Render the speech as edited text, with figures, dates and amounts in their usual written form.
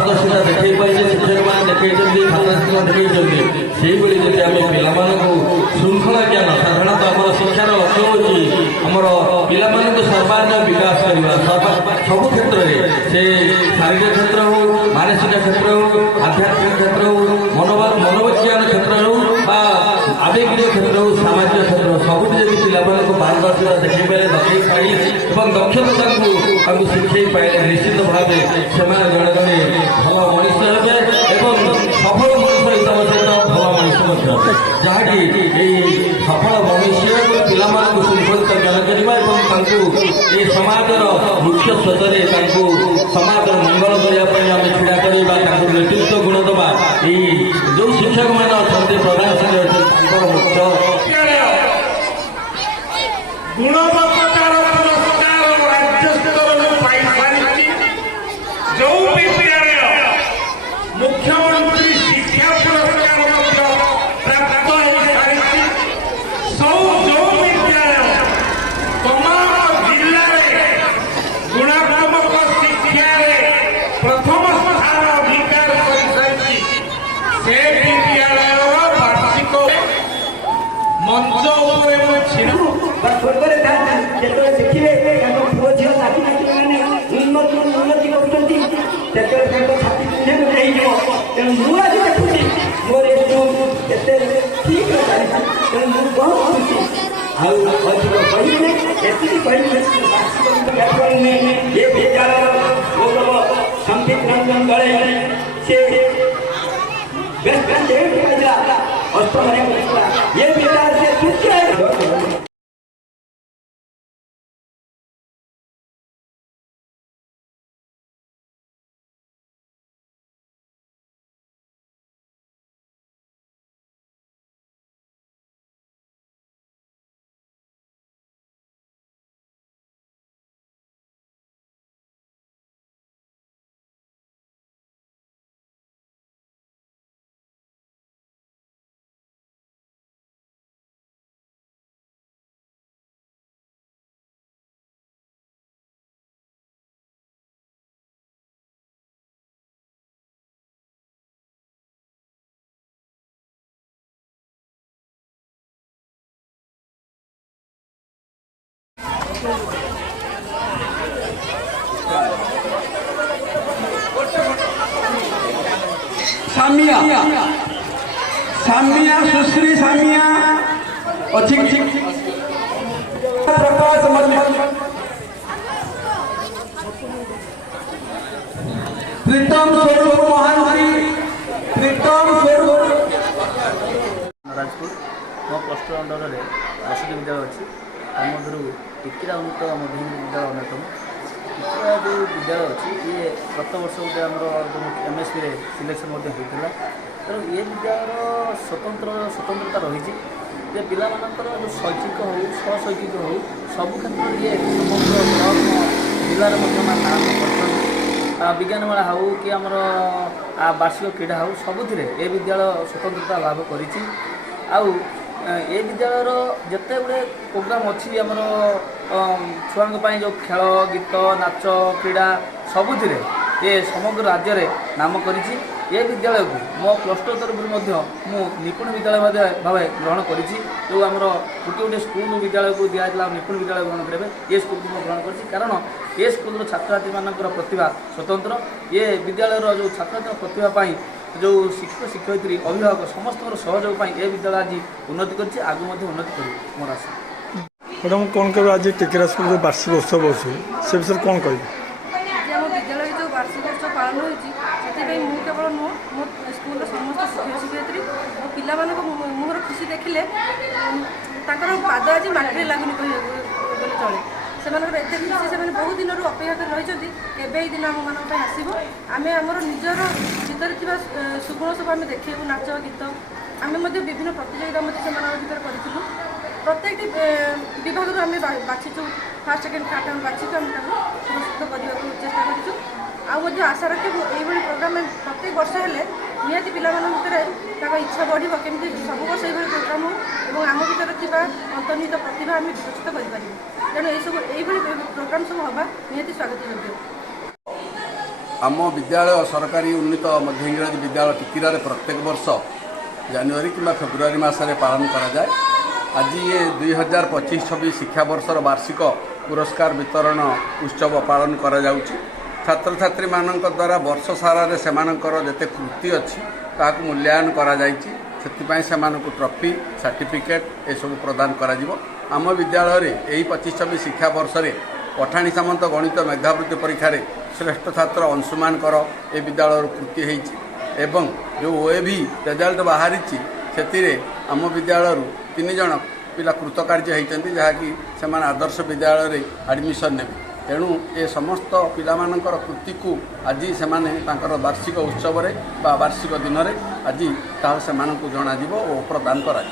सदस्यता देखा पारे शिक्षक मैंने देखते छात्र छात्री देखते से आम पिला श्रृंखला ज्ञान साधारणतः आम शिक्षार लक्ष्य होची आमर पिला सर्वांगीण विकास करवा सब क्षेत्र में से शारीरिक क्षेत्र हो मानसिक क्षेत्र हो आध्यात्मिक क्षेत्र हो मनोविज्ञान क्षेत्र हो आवेगिक क्षेत्र हो सामाजिक क्षेत्र सब पिला पारदर्शिता देखी पारे दक्षी छाड़ी और दक्षता शिखे पाए निश्चित भाव से जड़े जड़े भल मनीष हे सफल मनुष्य हिसाब सहित भल मनुष्य जहाँकि सफल मनुष्य पिला शृंखलित ज्ञान करने समाजर मुख्य स्रोतरे समाज मंगल करने आम छड़ा कर नेतृत्व गुण दबा जो शिक्षक मैंने अच्छा प्रधान शिक्षक मुख्य गुणवत्तार पुरस्कार राज्य स्तर पाई सारी जो विद्यालय मुख्यमंत्री शिक्षा पुरस्कार प्राप्त हो सारी जो विद्यालय तमाम जिले में गुणात्मक शिक्षा प्रथम स्थान अधिकार कर से विद्यालय वार्षिक मंच स्वर्ग देखिए पुओ झील नाची नाची मैंने उन्नति करुँच छाती तेणु मुझे देखुची मोर ठीक तेणु बहुत खुशी अधिक कहने ये विद्यालय संदीप रंजन दड़े से अष्टम ये विद्यालय से तृतीय सामिया सामिया सुश्री सामिया प्रकाश मल्लिक प्रीतम स्वरूप महांती प्रीतम स्वरूप राजपुर मो प्लस टू अंडर में 10टी विद्यालय अच्छी तमध्य टिकिरा उन्नत मध्यम विद्यालय अन्यतम टिकिरा जो विद्यालय अच्छी ये गत वर्ष गोटे आमर एमएसपी सिलेक्शन होता तेणु ये विद्यालय स्वतंत्रता रही जे पिला जो शैक्षिक हो सहशैक्षिक हो सब क्षेत्र ये समग्र जिलार नाम कर विज्ञान मेला हो कि आमर वार्षिक क्रीड़ा हो सबुथिरे ए विद्यालय स्वतंत्रता लाभ करिछि आउ ए विद्यालयर जिते गुड़े प्रोग्राम अच्छी आमर छुआ जो खेल गीत नाच क्रीड़ा सबुथिरे ये समग्र राज्य में नाम करिछि ये विद्यालय को मो प्लस टू तरफ मु निपुण विद्यालय भाव ग्रहण करिछि जो आमर गोटे गोटे स्कूल विद्यालय को दिया निपुण विद्यालय ग्रहण करेंगे ये स्कूल को ग्रहण करिछि कारण ये स्कूल छात्र छात्री मानकर प्रतिभा स्वतंत्र ये विद्यालय जो छात्र छात्री प्रतिभा जो शिक्षक शिक्षयित्री अभिभावक समस्त सहयोग ये विद्यालय आज उन्नति कर आगू उन्नति कर मोर आशा। मैडम कौन कह आज टिकिरा स्कूल जो वार्षिक उत्सव अच्छे से विषय कौन कह विद्यालय जो वार्षिक उत्सव पालन होती केवल नुह मो स्कूल समस्त शिक्षक शिक्षयित्री और पिला मुहर खुशी देखिले पाद आज माटी लगुनि बोली चले से एत खुशी से बहुत दिन अपेक्षा कर रही केवे दिन आम मान आसब आम आमर निजर भर सुगुण सब आम देखू नाच गीत आम विभिन्न प्रतियोगिता भर करूँ प्रत्येक विभाग आम बाछीचु फास्ट सेकेंड थर्ड आम बाछीचु आम पुरस्कृत करने को चेष्टा करूँ आउ आशा रखी ये प्रोग्राम प्रत्येक वर्ष हेले निहाती पिला भितर इच्छा बढ़ केमी सब वर्ष ये प्रोग्राम हो आम भर अंतर्निहित प्रतिभा आम विकसित करें तेणु ये प्रोग्राम सब हवा निहाती स्वागत योग्य। आम विद्यालय सरकारी उन्नीत मध्य इंग्राजी विद्यालय टिकिरारे प्रत्येक वर्ष जानुरी कि फेब्रुआरी मसरे पालन कराए। आज ये 2025-26 शिक्षा वर्षर वार्षिक पुरस्कार वितरण उत्सव पालन करा जाउछि। छात्र छात्री मानक द्वारा वर्ष सारा सेमानकर जेते कृति अच्छी ताकू मूल्यांकन करा जाइछि। सेतिपई सेमानकु ट्रॉफी सर्टिफिकेट ए सब प्रदान करा जिवो। आम विद्यालय रे एही 25-26 शिक्षा वर्ष रे पठाणी सामंत गणित मेधावृत्ति परीक्षा रे श्रेष्ठ छात्र अंशुमान कर ए विद्यालय कृति होइछि एवं जो ओएवी रिजल्ट बाहरी से आम विद्यालय 3 जन पिला कृतकार्य होती जहाँकि से आदर्श विद्यालय रे एडमिशन ने तेणु ए समस्त पिलामानकर कृति को आज से वार्षिक उत्सव रे बा वार्षिक दिन में आज से जन और प्रदान करा।